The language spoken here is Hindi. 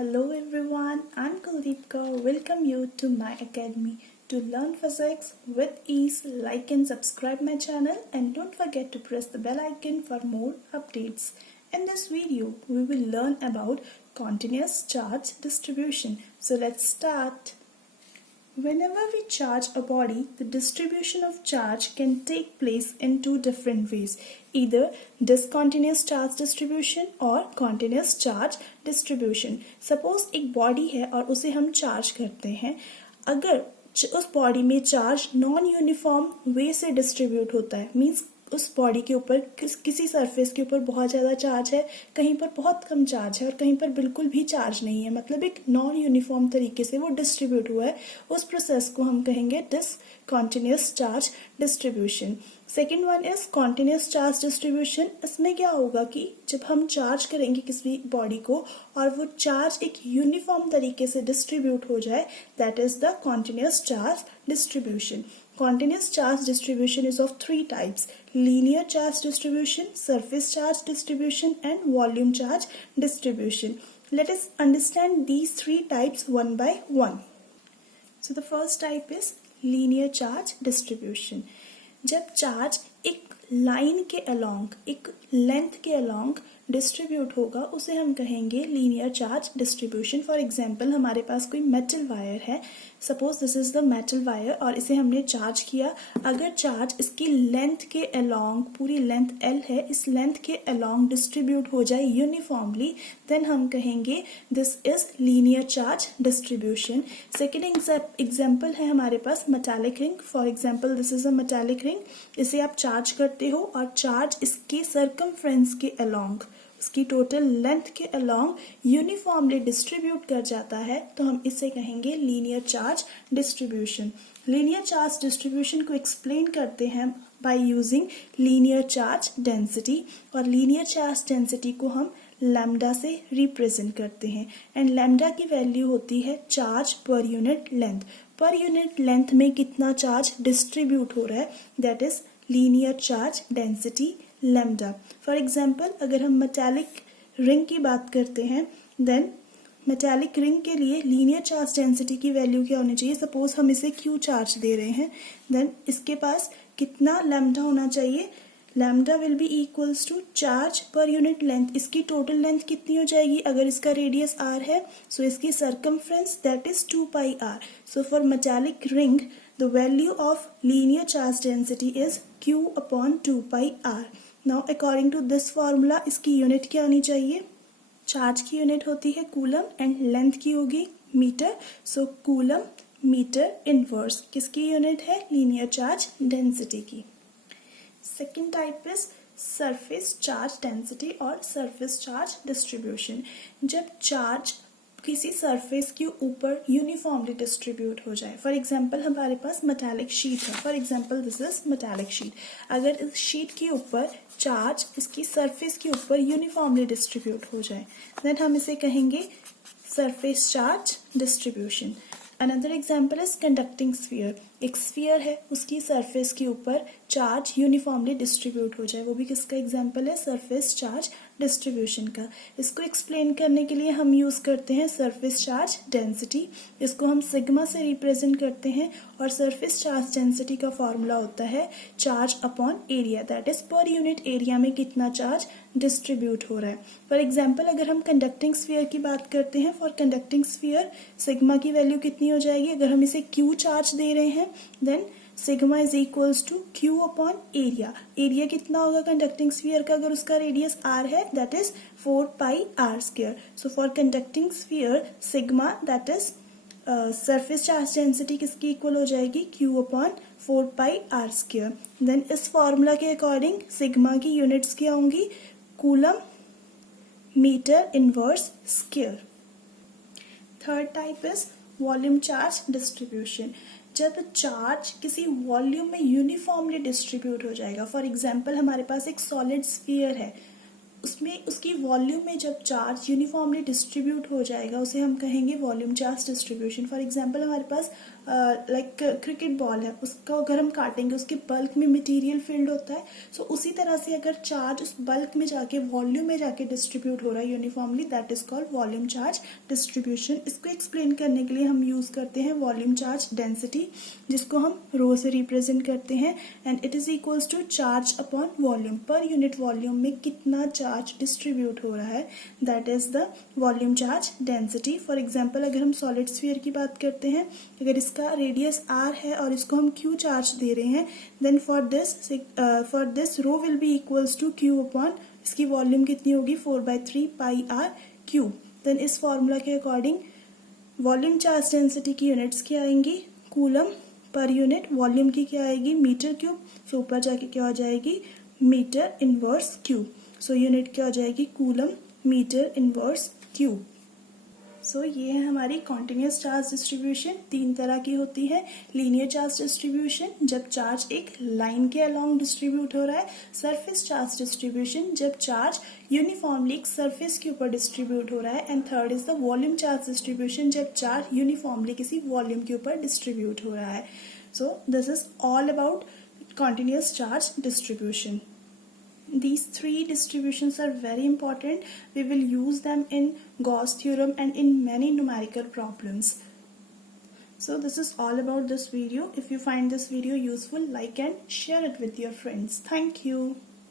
Hello everyone, I'm Kuldeep Kaur. Welcome you to my academy. To learn physics with ease, like and subscribe my channel and don't forget to press the bell icon for more updates. In this video, we will learn about continuous charge distribution. So let's start. Whenever we charge a body, the distribution of charge can take place in two different ways, either discontinuous charge distribution or continuous charge distribution. Suppose एक बॉडी है और उसे हम चार्ज करते हैं, अगर उस बॉडी में चार्ज नॉन यूनिफॉर्म वे से डिस्ट्रीब्यूट होता है, मीन्स उस बॉडी के ऊपर किसी सरफेस के ऊपर बहुत ज़्यादा चार्ज है, कहीं पर बहुत कम चार्ज है और कहीं पर बिल्कुल भी चार्ज नहीं है, मतलब एक नॉन यूनिफॉर्म तरीके से वो डिस्ट्रीब्यूट हुआ है, उस प्रोसेस को हम कहेंगे discontinuous charge distribution. Second one is continuous charge distribution. इसमें क्या होगा कि जब हम चार्ज करेंगे किसी बॉडी को और वो चार्ज एक यूनिफॉर्म तरीके से डिस्ट्रीब्यूट हो जाए, that is the continuous charge distribution. Continuous charge distribution is of three types: linear charge distribution, surface charge distribution and volume charge distribution. Let us understand these three types one by one. So the first type is linear charge distribution. जब चार्ज एक लाइन के अलोंग, एक लेंथ के अलोंग डिस्ट्रीब्यूट होगा, उसे हम कहेंगे linear charge distribution. For example, हमारे पास कोई मेटल वायर है, suppose this is the metal wire और इसे हमने चार्ज किया. अगर चार्ज इसकी लेंथ के अलोंग, पूरी लेंथ L है, इस लेंथ के अलोंग डिस्ट्रीब्यूट हो जाए यूनिफॉर्मली, देन हम कहेंगे this is linear charge distribution. Second example है हमारे पास metallic ring. For example, this is a metallic ring. इसे आप चार्ज करते हो और चार्ज इसके सर्कमफ्रेंस के अलोंग, उसकी टोटल लेंथ के अलोंग यूनिफॉर्मली डिस्ट्रीब्यूट कर जाता है, तो हम इसे कहेंगे linear charge distribution. Linear charge distribution को एक्सप्लेन करते हैं by using linear charge density, और लीनियर चार्ज डेंसिटी को हम लैम्डा से रिप्रेजेंट करते हैं. एंड लैम्डा की वैल्यू होती है चार्ज पर यूनिट लेंथ. पर यूनिट लेंथ में कितना चार्ज डिस्ट्रीब्यूट हो रहा है, that is linear charge density lambda. For example, अगर हम मेटालिक रिंग की बात करते हैं, देन मेटालिक रिंग के लिए लीनियर चार्ज डेंसिटी की वैल्यू क्या होनी चाहिए. सपोज हम इसे Q चार्ज दे रहे हैं, देन इसके पास कितना लैम्डा होना चाहिए. Lambda will be equals to charge per unit length. इसकी टोटल लेंथ कितनी हो जाएगी, अगर इसका रेडियस r है, सो इसकी circumference that is 2πr. So for metallic ring the value of linear charge density is Q upon 2πr. Now according to this formula, इसकी यूनिट क्या होनी चाहिए. चार्ज की यूनिट होती है कूलम एंड लेंथ की होगी मीटर. सो कूलम मीटर इनवर्स किसकी यूनिट है, लीनियर चार्ज डेंसिटी की. Second type is surface charge density और सरफेस चार्ज डिस्ट्रीब्यूशन. जब चार्ज किसी सरफेस के ऊपर यूनिफॉर्मली डिस्ट्रीब्यूट हो जाए. फॉर एग्जाम्पल, हमारे पास मेटालिक शीट है. For example, this is metallic sheet. अगर इस शीट के ऊपर चार्ज इसकी सरफेस के ऊपर यूनिफॉर्मली डिस्ट्रीब्यूट हो जाए, देन हम इसे कहेंगे surface charge distribution. Another example is conducting sphere. एक स्फीयर है, उसकी सरफेस के ऊपर चार्ज यूनिफॉर्मली डिस्ट्रीब्यूट हो जाए, वो भी किसका एग्जाम्पल है, सरफेस चार्ज डिस्ट्रीब्यूशन का. इसको एक्सप्लेन करने के लिए हम यूज करते हैं सरफेस चार्ज डेंसिटी. इसको हम सिग्मा से रिप्रेजेंट करते हैं और सरफेस चार्ज डेंसिटी का फॉर्मूला होता है charge upon area, that is per unit area में कितना चार्ज डिस्ट्रीब्यूट हो रहा है. फॉर एग्जाम्पल, अगर हम कंडक्टिंग स्फीयर की बात करते हैं, फॉर कंडक्टिंग स्फीयर सिग्मा की वैल्यू कितनी हो जाएगी. अगर हम इसे Q चार्ज दे रहे हैं, then sigma is equals to Q upon area. Area कितना होगा कंडक्टिंग स्फीयर का, अगर उसका रेडियस r है, that is 4πr². So for conducting sphere sigma, that is surface charge density किसकी इक्वल हो जाएगी, Q अपॉन 4πr². देन इस फॉर्मूला के अकॉर्डिंग सिग्मा की यूनिट्स क्या होंगी, coulomb metre inverse square. Third type is volume charge distribution. जब चार्ज किसी वॉल्यूम में यूनिफॉर्मली डिस्ट्रीब्यूट हो जाएगा. फॉर एग्जाम्पल, हमारे पास एक सॉलिड स्फीयर है, उसमें उसकी वॉल्यूम में जब चार्ज यूनिफॉर्मली डिस्ट्रीब्यूट हो जाएगा उसे हम कहेंगे volume charge distribution. For example हमारे पास लाइक क्रिकेट बॉल है, उसको अगर हम काटेंगे उसके बल्क में मटेरियल फिल्ड होता है, सो उसी तरह से अगर चार्ज उस बल्क में जाके वॉल्यूम में जाके डिस्ट्रीब्यूट हो रहा है uniformly, that is called volume charge distribution. इसको एक्सप्लेन करने के लिए हम यूज करते हैं वॉल्यूम चार्ज डेंसिटी, जिसको हम रो से रिप्रेजेंट करते हैं, and it is equals to charge upon volume. Per unit volume में कितना चार्ज डिस्ट्रीब्यूट हो रहा है, that is the volume charge density. For example अगर हम सॉलिड स्फीयर की बात करते हैं, अगर इसका रेडियस r है और इसको हम q चार्ज दे रहे हैं, then for this rho will be equals to q upon इसकी वॉल्यूम कितनी होगी 4/3 पाई r क्यूब। देन इस फॉर्मूला के अकॉर्डिंग वॉल्यूम चार्ज डेंसिटी की यूनिट्स क्या आएंगी, कूलम पर यूनिट, वॉल्यूम की क्या आएगी मीटर क्यूब, फिर ऊपर जाके क्या हो जाएगी metre inverse cube. So unit क्या हो जाएगी coulomb metre inverse cube. So ये है हमारी कॉन्टिन्यूस चार्ज डिस्ट्रीब्यूशन। 3 तरह की होती है, लीनियर चार्ज डिस्ट्रीब्यूशन जब चार्ज एक लाइन के अलोंग डिस्ट्रीब्यूट हो रहा है, सरफेस चार्ज डिस्ट्रीब्यूशन जब चार्ज यूनिफॉर्मली एक सरफेस के ऊपर डिस्ट्रीब्यूट हो रहा है, and third is the volume charge distribution जब चार्ज यूनिफॉर्मली किसी वॉल्यूम के ऊपर डिस्ट्रीब्यूट हो रहा है। So this is all about continuous charge distribution. These 3 distributions are very important. We will use them in Gauss theorem and in many numerical problems. So this is all about this video. If you find this video useful, like and share it with your friends. Thank you.